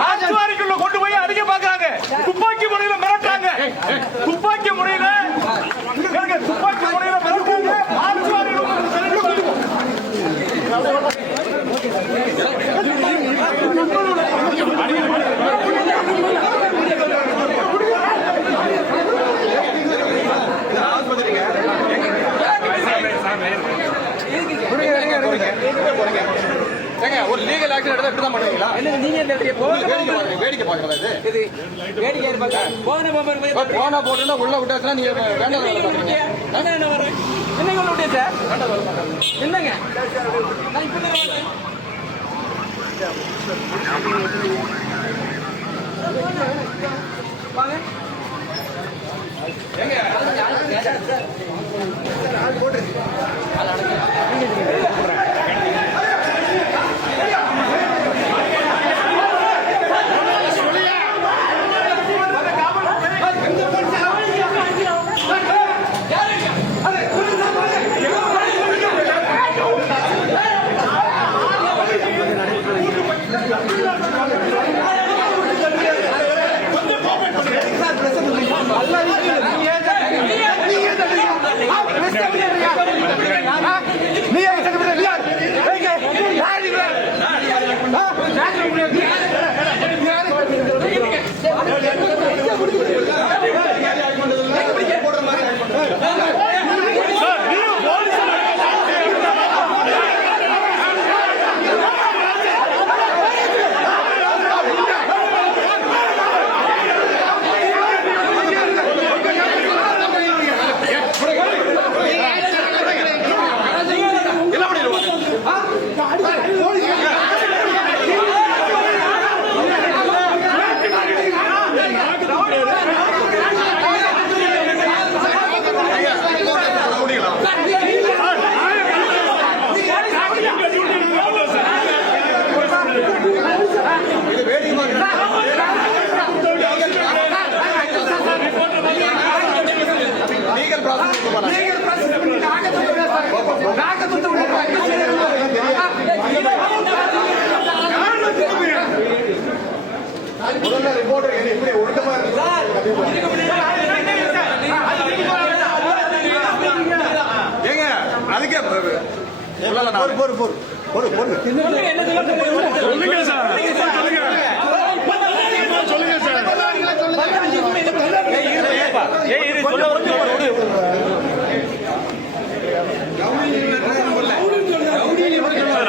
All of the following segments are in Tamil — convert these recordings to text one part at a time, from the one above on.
ராஜ்வாரிக்குள்ள கொண்டு போய் அடிக்க பாக்குறாங்க. துப்பாக்கி முறையில மிரட்டாங்க. துப்பாக்கி முறையில மிரட்டாங்க. ஒரு லீகல் ஆக்ஷன் எடுத்தா இப்படி தான் பண்ணுவீங்களா? வேடிக்கை பாக்குறது போனா போட்டுன்னா உள்ள விட்டாச்சுன்னா நீங்க வேண்டாம் என்னங்க உள்ள விட்டே சார் என்னங்க நான் இப்ப வாங்க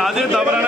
அது தவறான